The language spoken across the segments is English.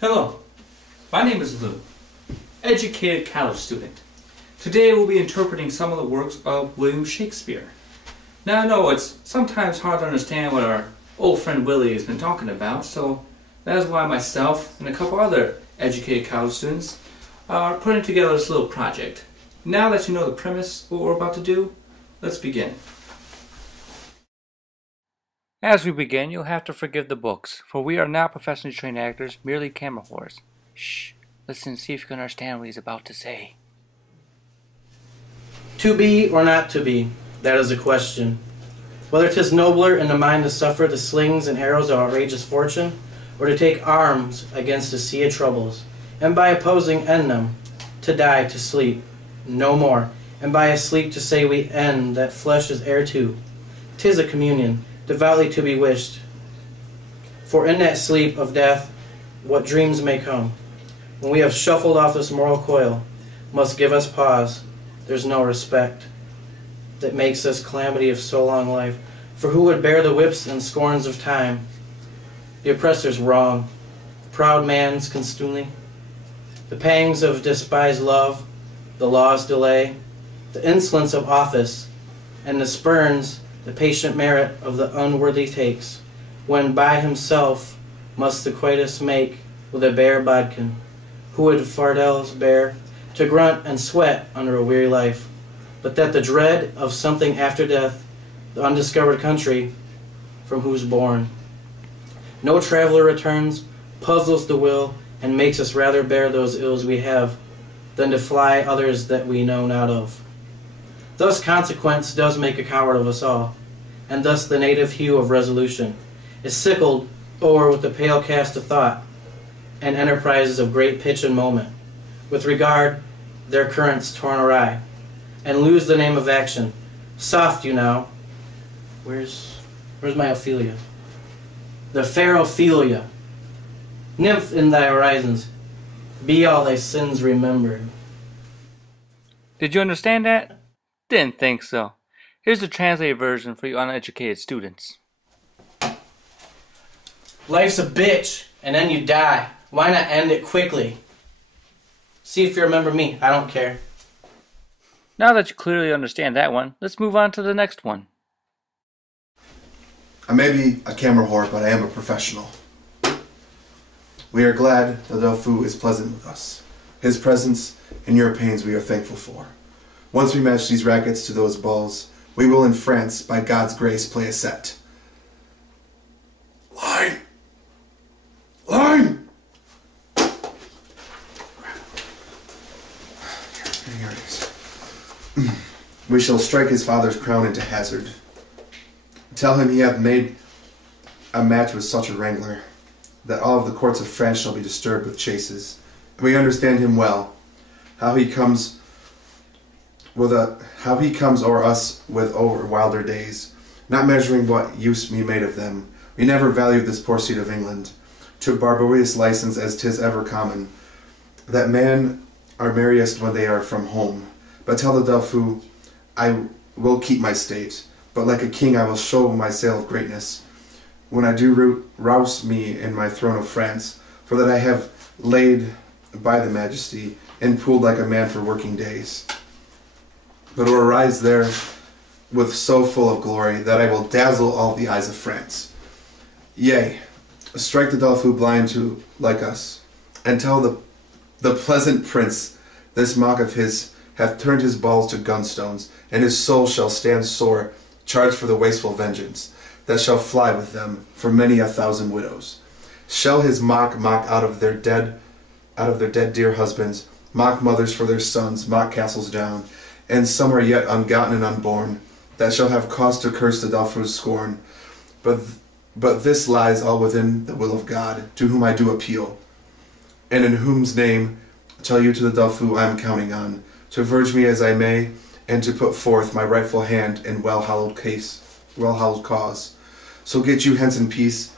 Hello, my name is Lou, educated college student. Today we'll be interpreting some of the works of William Shakespeare. Now I know it's sometimes hard to understand what our old friend Willie has been talking about, so that is why myself and a couple other educated college students are putting together this little project. Now that you know the premise of what we're about to do, let's begin. As we begin, you'll have to forgive the books, for we are not professionally trained actors, merely camera whores. Shh, listen and see if you can understand what he's about to say. To be or not to be, that is the question. Whether 'tis nobler in the mind to suffer the slings and arrows of outrageous fortune, or to take arms against a sea of troubles, and by opposing end them, to die, to sleep, no more, and by a sleep to say we end that flesh is heir to. 'Tis a communion, devoutly to be wished. For in that sleep of death, what dreams may come, when we have shuffled off this moral coil, must give us pause. There's no respect that makes this calamity of so long life. For who would bear the whips and scorns of time? The oppressor's wrong, the proud man's contumely, the pangs of despised love, the law's delay, the insolence of office, and the spurns the patient merit of the unworthy takes, when by himself must the coitus make with a bare bodkin, who would fardels bear, to grunt and sweat under a weary life, but that the dread of something after death, the undiscovered country from whose born no traveler returns, puzzles the will, and makes us rather bear those ills we have, than to fly others that we know not of. Thus consequence does make a coward of us all, and thus the native hue of resolution is sickled o'er with the pale cast of thought, and enterprises of great pitch and moment, with regard their currents torn awry, and lose the name of action. Soft you now. Where's my Ophelia? The fair Ophelia, nymph in thy horizons, be all thy sins remembered. Did you understand that? Didn't think so. Here's the translated version for you uneducated students. Life's a bitch, and then you die. Why not end it quickly? See if you remember me. I don't care. Now that you clearly understand that one, let's move on to the next one. I may be a camera whore, but I am a professional. We are glad that Delphu is pleasant with us. His presence and your pains we are thankful for. Once we match these rackets to those balls, we will in France, by God's grace, play a set. Line! Line! Here it is. We shall strike his father's crown into hazard. Tell him he hath made a match with such a wrangler, that all of the courts of France shall be disturbed with chases. And we understand him well, how he comes o'er us with over wilder days, not measuring what use we made of them. We never valued this poor seed of England, to barbarous license as 'tis ever common, that men are merriest when they are from home. But tell the Delphu, I will keep my state, but like a king I will show my sail of greatness, when I do rouse me in my throne of France, for that I have laid by the majesty, and pooled like a man for working days. But will arise there with so full of glory, that I will dazzle all the eyes of France. Yea, strike the Delphu blind to like us, and tell the pleasant prince this mock of his hath turned his balls to gunstones, and his soul shall stand sore, charged for the wasteful vengeance that shall fly with them for many a thousand widows. Shall his mock out of their dead dear husbands, mock mothers for their sons, mock castles down, and some are yet ungotten and unborn, that shall have cause to curse the Delphu's scorn. But this lies all within the will of God, to whom I do appeal, and in whose name tell you to the Delphu I am counting on, to verge me as I may, and to put forth my rightful hand in well-hallowed cause. So get you hence in peace,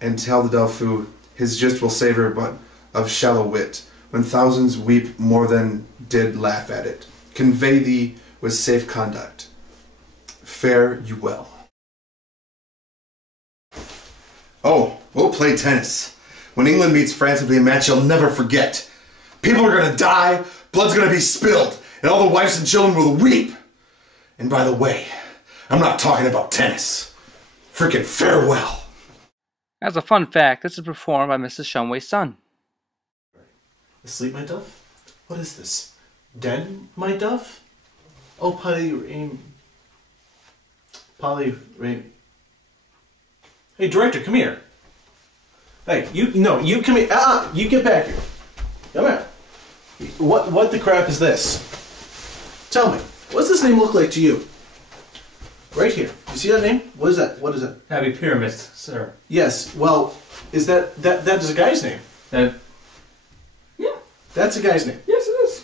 and tell the Delphu his gist will savour but of shallow wit, when thousands weep more than did laugh at it. Convey thee with safe conduct. Fare you well. Oh, we'll play tennis. When England meets France, it'll be a match you'll never forget. People are gonna die, blood's gonna be spilled, and all the wives and children will weep. And by the way, I'm not talking about tennis. Frickin' farewell. As a fun fact, this is performed by Mrs. Shumway's son. Asleep, my dove? What is this? Dead, my dove? Oh, Polly Rain. Hey, director, come here. Hey, you come here. You get back here. Come here. What the crap is this? Tell me, what does this name look like to you? Right here. You see that name? What is that? What is it? Happy Pyramids, sir. Yes. Well, is that is a guy's name? Yeah. That's a guy's name. Yes, it is.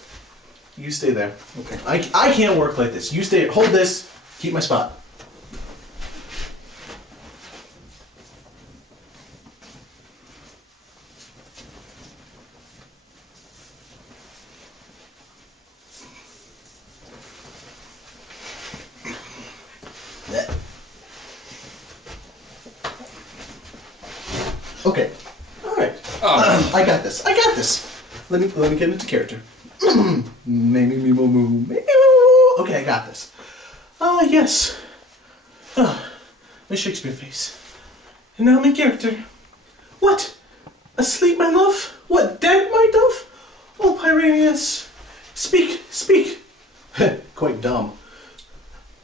You stay there. Okay. I can't work like this. You stay. Hold this. Keep my spot. Okay. All right. I got this. I got this. Let me get into character. Okay, I got this. Ah, yes. My Shakespeare face. And now I'm in character. What? Asleep, my love? What, dead, my dove? Oh, Pyreneus. Speak, speak. Quite dumb.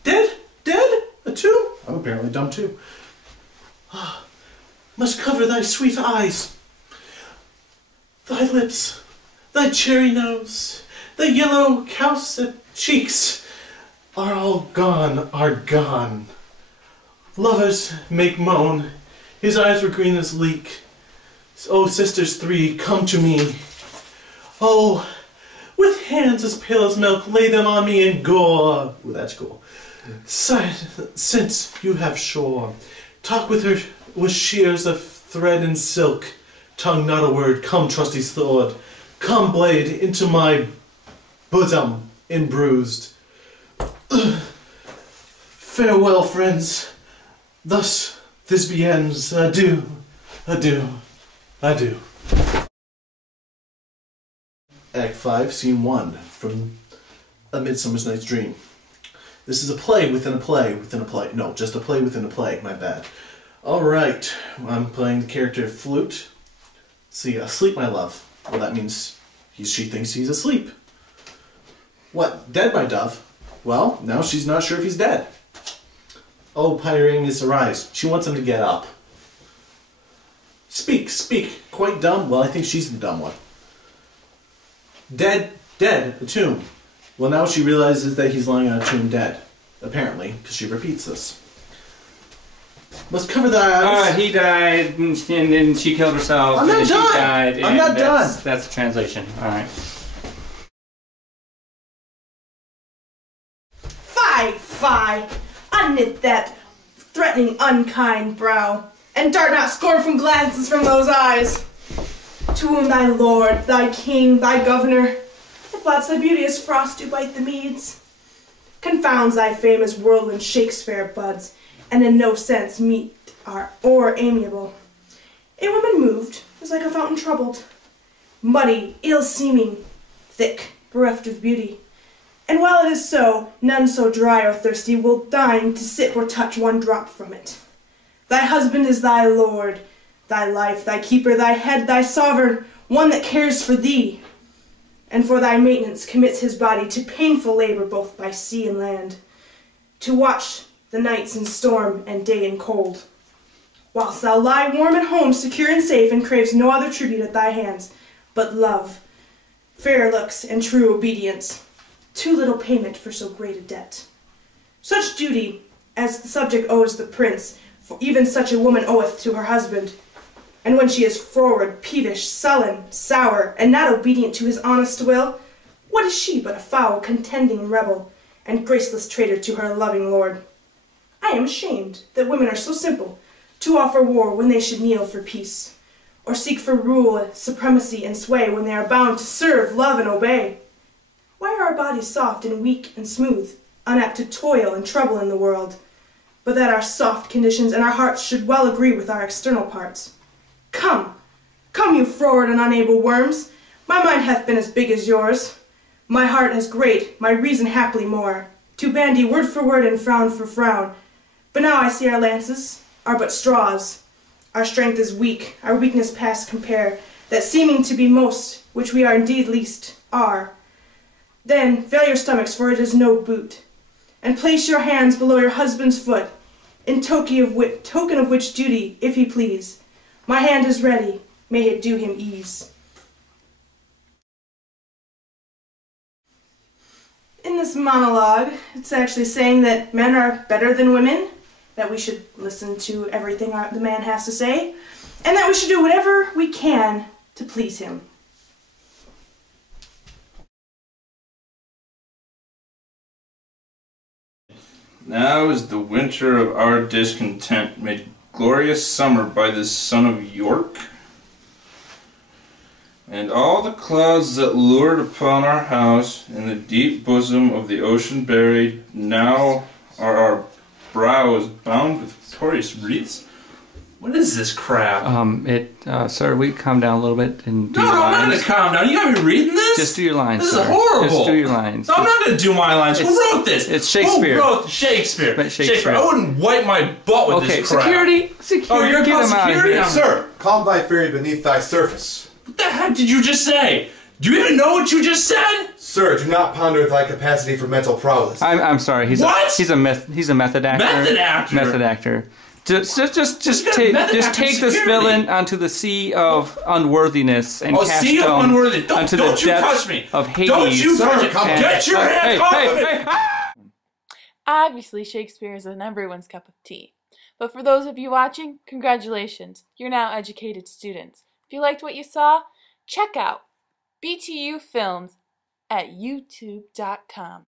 Dead? Dead? A tomb? I'm apparently dumb too. Must cover thy sweet eyes, thy lips, thy cherry nose, the yellow cowset cheeks are all gone, are gone. Lovers make moan, his eyes were green as leek. Oh, sisters three, come to me. Oh, with hands as pale as milk, lay them on me and gore. Ooh, that's cool. Since you have shore, talk with her with shears of thread and silk. Tongue not a word, come trusty sword. Come blade into my bosom imbruised. Farewell, friends. Thus this begins. Adieu, adieu, adieu. Act 5, Scene 1, from A Midsummer Night's Dream. This is a play within a play within a play. No, just a play within a play, my bad. Alright, I'm playing the character Flute. See, asleep, my love. Well, that means she thinks he's asleep. What, dead, my dove? Well, now she's not sure if he's dead. Oh, Pyreneus, arise. She wants him to get up. Speak, speak. Quite dumb? Well, I think she's the dumb one. Dead, dead, a tomb. Well, now she realizes that he's lying on a tomb dead. Apparently, because she repeats this. Must cover thy eyes. He died, and then she killed herself. I'm not and done. She died, I'm not done. That's the translation. All right. Fie, fie! Unknit that threatening, unkind brow, and dart not scornful glances from those eyes. To whom thy lord, thy king, thy governor, that blots thy beauty as frost do bite the meads, confounds thy fame as whirlwind Shakespeare buds, and in no sense meet or amiable. A woman moved is like a fountain troubled, muddy, ill-seeming, thick, bereft of beauty. And while it is so, none so dry or thirsty will deign to sip or touch one drop from it. Thy husband is thy lord, thy life, thy keeper, thy head, thy sovereign, one that cares for thee, and for thy maintenance commits his body to painful labor both by sea and land, to watch the nights in storm and day in cold, whilst thou lie warm at home, secure and safe, and craves no other tribute at thy hands, but love, fair looks, and true obedience, too little payment for so great a debt. Such duty as the subject owes the prince, for even such a woman oweth to her husband, and when she is froward, peevish, sullen, sour, and not obedient to his honest will, what is she but a foul, contending rebel, and graceless traitor to her loving lord? I am ashamed that women are so simple to offer war when they should kneel for peace, or seek for rule, supremacy, and sway when they are bound to serve, love, and obey. Why are our bodies soft and weak and smooth, unapt to toil and trouble in the world, but that our soft conditions and our hearts should well agree with our external parts? Come you froward and unable worms, my mind hath been as big as yours. My heart as great, my reason haply more, to bandy word for word and frown for frown. But now I see our lances are but straws. Our strength is weak, our weakness past compare, that seeming to be most, which we are indeed least, are. Then veil your stomachs, for it is no boot, and place your hands below your husband's foot, in token of which duty, if he please, my hand is ready, may it do him ease. In this monologue, it's actually saying that men are better than women, that we should listen to everything the man has to say, and that we should do whatever we can to please him. Now is the winter of our discontent made glorious summer by this son of York. And all the clouds that lured upon our house in the deep bosom of the ocean buried, now are our brows bound with victorious wreaths. What is this crap? Sir, we calm down a little bit and do No, your I'm not lines. gonna calm down. You got me reading this? Just do your lines, This sir. is horrible. Just do your lines. No, I'm not gonna do my lines. Who wrote this? It's Shakespeare. Who wrote Shakespeare? Shakespeare. I wouldn't wipe my butt with Okay, this crap. security. Oh, you're get called him out of security? here. Sir, calm thy fury beneath thy surface. What the heck did you just say? Do you even know what you just said? Sir, do not ponder thy capacity for mental prowess. I'm sorry. He's What? He's a method actor. Method actor? Method actor. Just got method actor take this security. villain onto the sea of unworthiness and cast sea of him unworthiness. onto Don't the you depths touch me. of Hades. Don't you touch it. come on. Get your hands off of me. Obviously, Shakespeare isn't everyone's cup of tea. But for those of you watching, congratulations. You're now educated students. If you liked what you saw, check out BTU Films at youtube.com.